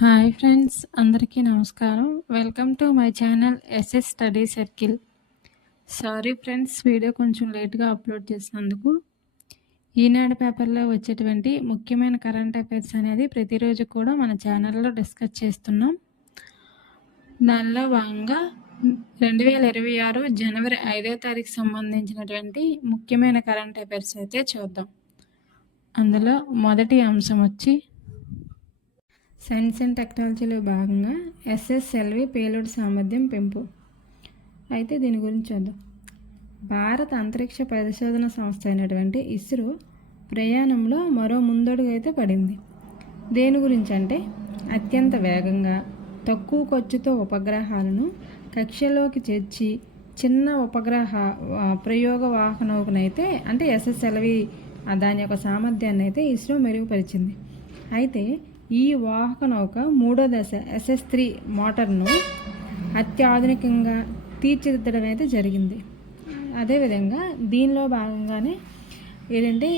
Hi friends, అందరికీ నమస్కారం. Welcome to my channel SS study circle. Sorry friends, video కొంచెం లేట్గా అప్లోడ్ చేసినందుకు. ఈనాడు పేపర్లో వచ్చేటువంటి ముఖ్యమైన కరెంట్ అఫైర్స్ అనేది ప్రతిరోజు కూడా మన ఛానల్లో డిస్కస్ చేస్తున్నాం. దానిలో భాగంగా 2026 జనవరి 5వ తారీఖు సంబంధించినటువంటి ముఖ్యమైన కరెంట్ అఫైర్స్ అయితే చూద్దాం. అందులో మొదటి అంశం వచ్చి సైన్స్ అండ్ టెక్నాలజీలో భాగంగా ఎస్ఎస్ఎల్వి పేలోడ్ సామర్థ్యం పెంపు. అయితే దీని గురించి చూద్దాం. భారత అంతరిక్ష పరిశోధన సంస్థ అయినటువంటి ఇస్రో ప్రయాణంలో మరో ముందడుగు అయితే పడింది. దేని గురించి అంటే అత్యంత వేగంగా తక్కువ ఖర్చుతో ఉపగ్రహాలను కక్షలోకి చేర్చి చిన్న ఉపగ్రహ ప్రయోగ వాహనౌకనైతే అంటే ఎస్ఎస్ఎల్వి దాని యొక్క సామర్థ్యాన్ని అయితే ఇస్రో మెరుగుపరిచింది. అయితే ఈ వాహక నౌక 3వ దశ SS3 మోటార్ను అత్యాధునికంగా తీర్చిదిద్దడం అయితే జరిగింది. అదేవిధంగా దీనిలో భాగంగానే ఏంటంటే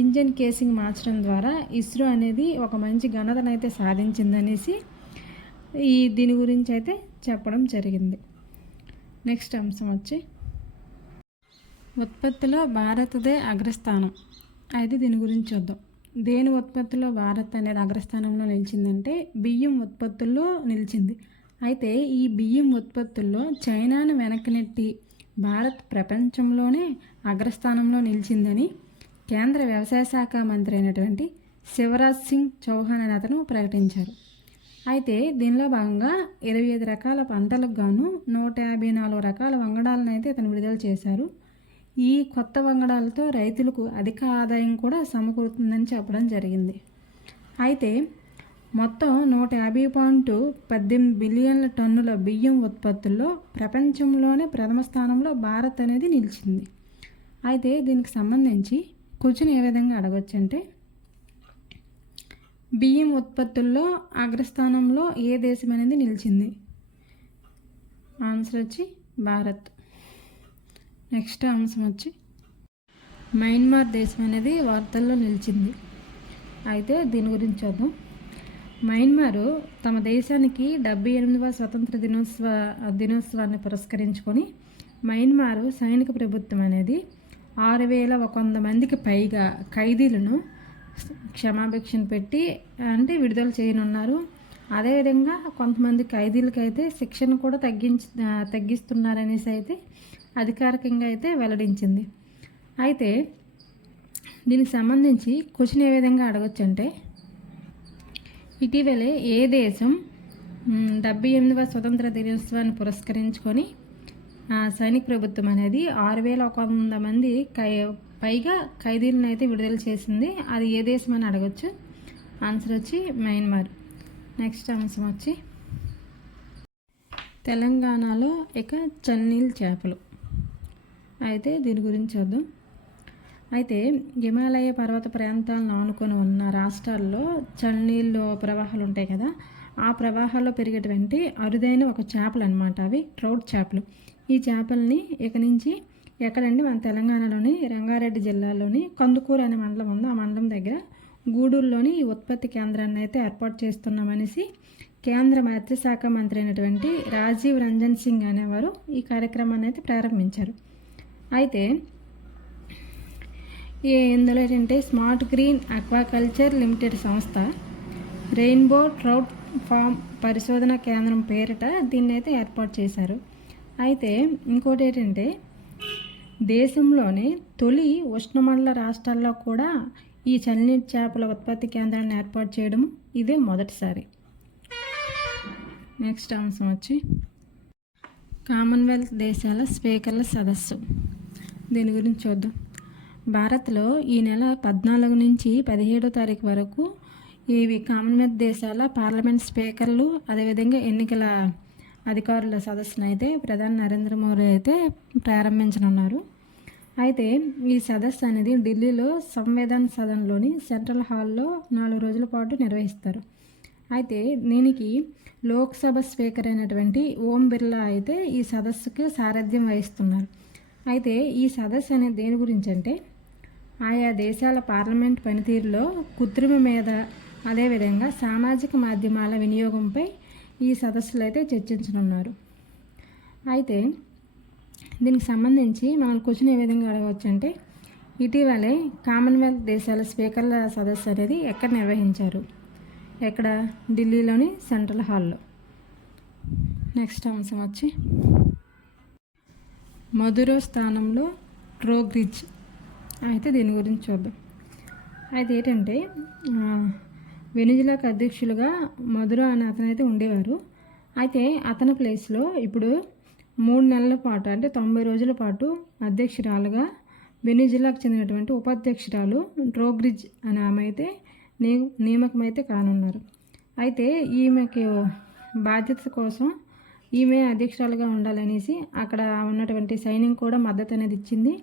ఇంజన్ కేసింగ్ మార్చడం ద్వారా ఇస్రో అనేది ఒక మంచి ఘనతనైతే సాధించిందనేసి దీని గురించి అయితే చెప్పడం జరిగింది. నెక్స్ట్ అంశం వచ్చి ఉత్పత్తిలో భారత్దే అగ్రస్థానం. అయితే దీని గురించి చూద్దాం. దేని ఉత్పత్తిలో భారత్ అనేది అగ్రస్థానంలో నిలిచిందంటే బియ్యం ఉత్పత్తుల్లో నిలిచింది. అయితే ఈ బియ్యం ఉత్పత్తుల్లో చైనాను వెనక్కి నెట్టి భారత్ ప్రపంచంలోనే అగ్రస్థానంలో నిలిచిందని కేంద్ర వ్యవసాయ శాఖ మంత్రి అయినటువంటి శివరాజ్ సింగ్ చౌహాన్ అనే అతను ప్రకటించారు. అయితే దీనిలో భాగంగా 25 రకాల పంటలకు గాను 154 రకాల వంగడాలను అయితే ఇతను విడుదల చేశారు. ఈ కొత్త వంగడాలతో రైతులకు అధిక ఆదాయం కూడా సమకూరుతుందని చెప్పడం జరిగింది. అయితే మొత్తం 150.18 బిలియన్ల టన్నుల బియ్యం ఉత్పత్తుల్లో ప్రపంచంలోనే ప్రథమ స్థానంలో భారత్ అనేది నిలిచింది. అయితే దీనికి సంబంధించి క్వశ్చన్ ఏ విధంగా అడగొచ్చంటే బియ్యం ఉత్పత్తుల్లో అగ్రస్థానంలో ఏ దేశం అనేది నిలిచింది? ఆన్సర్ వచ్చి భారత్. నెక్స్ట్ అంశం వచ్చి మయన్మార్ దేశం అనేది వార్తల్లో నిలిచింది. అయితే దీని గురించి చూద్దాం. మయన్మారు తమ దేశానికి 78వ స్వతంత్ర దినోత్సవాన్ని పురస్కరించుకొని మయన్మారు సైనిక ప్రభుత్వం అనేది 6100 మందికి పైగా ఖైదీలను క్షమాభిక్షను పెట్టి అంటే విడుదల చేయనున్నారు. అదేవిధంగా కొంతమంది ఖైదీలకైతే శిక్షను కూడా తగ్గిస్తున్నారనేసి అయితే అధికారికంగా అయితే వెల్లడించింది. అయితే దీనికి సంబంధించి క్వశ్చన్ ఏ విధంగా అడగచ్చు అంటే ఇటీవలే ఏ దేశం 78వ స్వతంత్ర దినోత్సవాన్ని పురస్కరించుకొని సైనిక ప్రభుత్వం అనేది 6100 మంది పైగా ఖైదీలను అయితే విడుదల చేసింది? అది ఏ దేశం అని అడగచ్చు. ఆన్సర్ వచ్చి మయన్మార్. నెక్స్ట్ అంశం వచ్చి తెలంగాణలో ఇక చన్నీల్ చేపలు. అయితే దీని గురించి చూద్దాం. అయితే హిమాలయ పర్వత ప్రాంతాలను ఆనుకొని ఉన్న రాష్ట్రాల్లో చన్నీళ్ళు ప్రవాహాలు ఉంటాయి కదా, ఆ ప్రవాహాల్లో పెరిగేటువంటి అరుదైన ఒక చేపలు అనమాట అవి ట్రౌట్ చేపలు. ఈ చేపల్ని ఇక నుంచి ఎక్కడండి మన తెలంగాణలోని రంగారెడ్డి జిల్లాలోని కందుకూరు అనే మండలం ఉంది. ఆ మండలం దగ్గర గూడూరులోని ఈ ఉత్పత్తి కేంద్రాన్ని అయితే ఏర్పాటు చేస్తున్నామనేసి కేంద్ర మత్స్యశాఖ మంత్రి అయినటువంటి రాజీవ్ రంజన్ సింగ్ అనేవారు ఈ కార్యక్రమాన్ని అయితే ప్రారంభించారు. అయితే ఇందులో ఏంటంటే స్మార్ట్ గ్రీన్ ఆక్వాకల్చర్ లిమిటెడ్ సంస్థ రెయిన్బో ట్రౌట్ ఫామ్ పరిశోధన కేంద్రం పేరిట దీన్ని అయితే ఏర్పాటు చేశారు. అయితే ఇంకోటి ఏంటంటే దేశంలోని తొలి ఉష్ణమండల రాష్ట్రాల్లో కూడా ఈ చన్నీటి చేపల ఉత్పత్తి కేంద్రాన్ని ఏర్పాటు చేయడం ఇదే మొదటిసారి. నెక్స్ట్ అంశం వచ్చి కామన్వెల్త్ దేశాల స్పీకర్ల సదస్సు. దీని గురించి చూద్దాం. భారత్లో ఈ నెల 14 నుంచి 17వ తారీఖు వరకు ఇవి కామన్వెల్త్ దేశాల పార్లమెంట్ స్పీకర్లు అదేవిధంగా ఎన్నికల అధికారుల సదస్సును అయితే ప్రధాని నరేంద్ర మోదీ అయితే ప్రారంభించనున్నారు. అయితే ఈ సదస్సు అనేది ఢిల్లీలో సంవిధాన్ సదన్లోని సెంట్రల్ హాల్లో 4 రోజుల పాటు నిర్వహిస్తారు. అయితే దీనికి లోక్సభ స్పీకర్ అయినటువంటి ఓం బిర్లా అయితే ఈ సదస్సుకు సారథ్యం వహిస్తున్నారు. అయితే ఈ సదస్సు అనేది దేని గురించి అంటే ఆయా దేశాల పార్లమెంట్ పనితీరులో కృత్రిమ మేధ అదేవిధంగా సామాజిక మాధ్యమాల వినియోగంపై ఈ సదస్సులో అయితే చర్చించనున్నారు. అయితే దీనికి సంబంధించి మనం క్వశ్చన్ ఏ విధంగా అడగవచ్చు అంటే, ఇటీవలే కామన్వెల్త్ దేశాల స్పీకర్ల సదస్సు అనేది ఎక్కడ నిర్వహించారు? ఎక్కడ? ఢిల్లీలోని సెంట్రల్ హాల్లో. నెక్స్ట్ అంశం వచ్చి మదురో స్థానంలో ట్రోగ్రిడ్జ్. అయితే దీని గురించి చూద్దాం. అయితే ఏంటంటే వెనిజులాకు అధ్యక్షులుగా మదురో అనే అతనైతే ఉండేవారు. అయితే అతని ప్లేస్లో ఇప్పుడు 3 నెలల పాటు అంటే 90 రోజుల పాటు అధ్యక్షురాలుగా వెనిజులాకు చెందినటువంటి ఉపాధ్యక్షురాలు ట్రోగ్రిడ్జ్ అనే ఆమె అయితే నియామకమైతే కానున్నారు. అయితే ఈమెకి బాధ్యత కోసం ఈమె అధ్యక్షురాలుగా ఉండాలనేసి అక్కడ ఉన్నటువంటి సైన్యం కూడా మద్దతు అనేది ఇచ్చింది.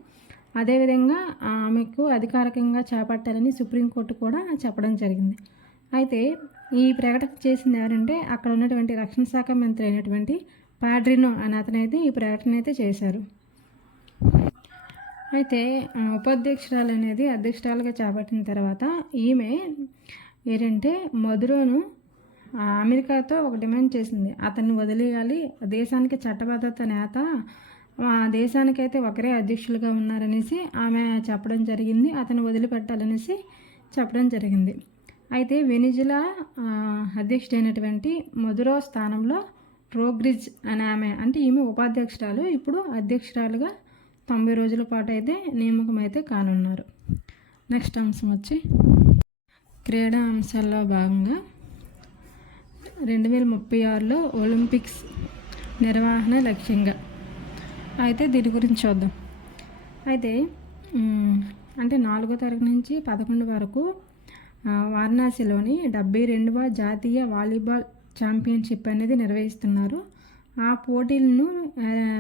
అదేవిధంగా ఆమెకు అధికారికంగా చేపట్టాలని సుప్రీంకోర్టు కూడా చెప్పడం జరిగింది. అయితే ఈ ప్రకటన చేసింది ఎవరంటే అక్కడ ఉన్నటువంటి రక్షణ శాఖ మంత్రి అయినటువంటి పాడ్రినో అనే అతనైతే ఈ ప్రకటన అయితే చేశారు. అయితే ఉపాధ్యక్షురాలు అనేది అధ్యక్షురాలుగా చేపట్టిన తర్వాత ఈమె ఏంటంటే మదురోను అమెరికాతో ఒక డిమాండ్ చేసింది. అతన్ని వదిలేయాలి, దేశానికి చట్టబద్ధత నేత, దేశానికైతే ఒకరే అధ్యక్షులుగా ఉన్నారనేసి ఆమె చెప్పడం జరిగింది. అతను వదిలిపెట్టాలనేసి చెప్పడం జరిగింది. అయితే వెనిజులా అధ్యక్షుడైనటువంటి మదురో స్థానంలో ట్రోగ్రిడ్జ్ అనే ఆమె అంటే ఈమె ఉపాధ్యక్షురాలు ఇప్పుడు అధ్యక్షురాలుగా 90 రోజుల పాటు అయితే నియామకం అయితే కానున్నారు. నెక్స్ట్ అంశం వచ్చి క్రీడా అంశాల్లో భాగంగా 2036లో ఒలింపిక్స్ నిర్వహణ లక్ష్యంగా. అయితే దీని గురించి చూద్దాం. అయితే అంటే 4వ తరగతి నుంచి 11 వరకు వారణాసిలోని 72వ జాతీయ వాలీబాల్ ఛాంపియన్షిప్ అనేది నిర్వహిస్తున్నారు. ఆ పోటీలను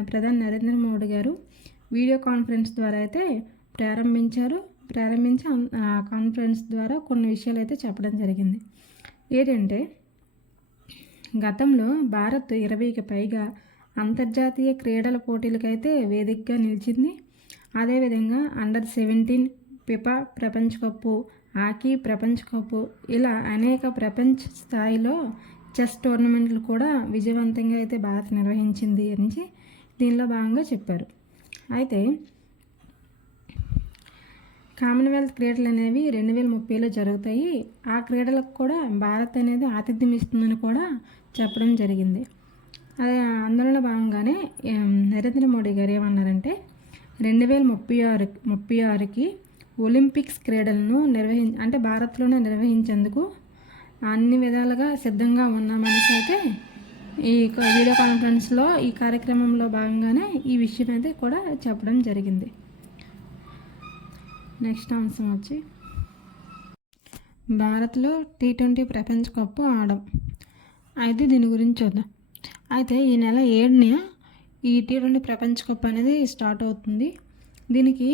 ప్రధాని నరేంద్ర మోడీ గారు వీడియో కాన్ఫరెన్స్ ద్వారా అయితే ప్రారంభించి ఆ కాన్ఫరెన్స్ ద్వారా కొన్ని విషయాలు అయితే చెప్పడం జరిగింది. ఏంటంటే గతంలో భారత్ 20కి పైగా అంతర్జాతీయ క్రీడల పోటీలకైతే వేదికగా నిలిచింది. అదేవిధంగా అండర్-17 ఫిఫా ప్రపంచ కప్పు, హాకీ ప్రపంచ కప్పు ఇలా అనేక ప్రపంచ స్థాయిలో చెస్ టోర్నమెంట్లు కూడా విజయవంతంగా అయితే భారత్ నిర్వహించింది అని దీనిలో భాగంగా చెప్పారు. అయితే కామన్వెల్త్ క్రీడలు అనేవి 2030లో జరుగుతాయి. ఆ క్రీడలకు కూడా భారత్ అనేది ఆతిథ్యం ఇస్తుందని కూడా చెప్పడం జరిగింది. అదే అందులో భాగంగానే నరేంద్ర మోడీ గారు ఏమన్నారంటే 2036కి ఒలింపిక్స్ క్రీడలను అంటే భారత్లోనే నిర్వహించేందుకు అన్ని విధాలుగా సిద్ధంగా ఉన్నామనేసి అయితే ఈ వీడియో కాన్ఫరెన్స్లో ఈ కార్యక్రమంలో భాగంగానే ఈ విషయం అయితే కూడా చెప్పడం జరిగింది. నెక్స్ట్ అంశం వచ్చి భారత్లో T20 ప్రపంచ కప్పు ఆడం. అయితే దీని గురించి చూద్దాం. అయితే ఈ నెల 7న ఈ T20 ప్రపంచ కప్ అనేది స్టార్ట్ అవుతుంది. దీనికి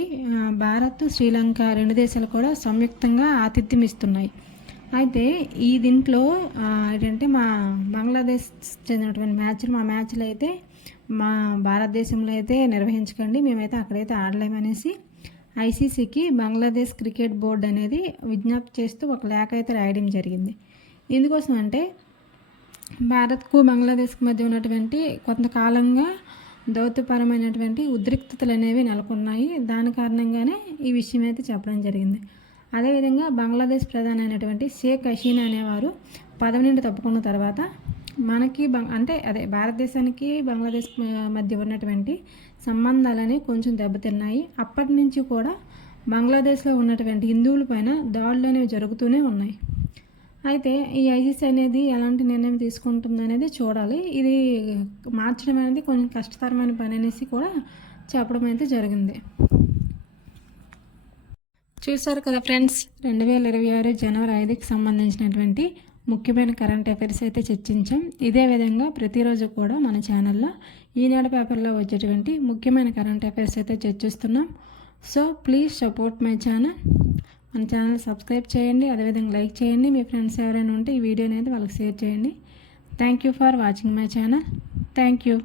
భారత్, శ్రీలంక 2 దేశాలు కూడా సంయుక్తంగా ఆతిథ్యం ఇస్తున్నాయి. అయితే ఈ దీంట్లో ఏంటంటే మా బంగ్లాదేశ్ చెందినటువంటి మా మ్యాచ్లు అయితే మా భారతదేశంలో అయితే నిర్వహించకండి, మేమైతే అక్కడైతే ఆడలేమనేసి ఐసీసీకి బంగ్లాదేశ్ క్రికెట్ బోర్డు అనేది విజ్ఞప్తి చేస్తూ ఒక లేఖ అయితే రాయడం జరిగింది. ఎందుకోసం అంటే భారత్కు బంగ్లాదేశ్కు మధ్య ఉన్నటువంటి కొంతకాలంగా దౌత్యపరమైనటువంటి ఉద్రిక్తతలు అనేవి నెలకొన్నాయి. దాని కారణంగానే ఈ విషయం అయితే చెప్పడం జరిగింది. అదేవిధంగా బంగ్లాదేశ్ ప్రధాని అయినటువంటి షేక్ హసీనా అనేవారు పదవి నుండి తప్పుకున్న తర్వాత మనకి భారతదేశానికి బంగ్లాదేశ్ మధ్య ఉన్నటువంటి సంబంధాలని కొంచెం దెబ్బతిన్నాయి. అప్పటి నుంచి కూడా బంగ్లాదేశ్లో ఉన్నటువంటి హిందువుల పైన దాడులు అనేవి జరుగుతూనే ఉన్నాయి. అయితే ఈ ఐసీసీ అనేది ఎలాంటి నిర్ణయం తీసుకుంటుంది అనేది చూడాలి. ఇది మార్చడం అనేది కొంచెం కష్టతరమైన పని అనేసి కూడా చెప్పడం అయితే జరిగింది. చూసారు కదా ఫ్రెండ్స్, 2026 జనవరి 5కి సంబంధించినటువంటి ముఖ్యమైన కరెంట్ అఫైర్స్ అయితే చర్చించాం. ఇదే విధంగా ప్రతిరోజు కూడా మన ఛానల్లో ఈనాడు పేపర్లో వచ్చేటువంటి ముఖ్యమైన కరెంట్ అఫైర్స్ అయితే చర్చిస్తున్నాం. So please support my channel. మన ఛానల్ సబ్స్క్రైబ్ చేయండి, అదేవిధంగా లైక్ చేయండి. మీ ఫ్రెండ్స్ ఎవరైనా ఉంటే ఈ వీడియోని అయితే వాళ్ళకి షేర్ చేయండి. Thank you for watching my channel. Thank you.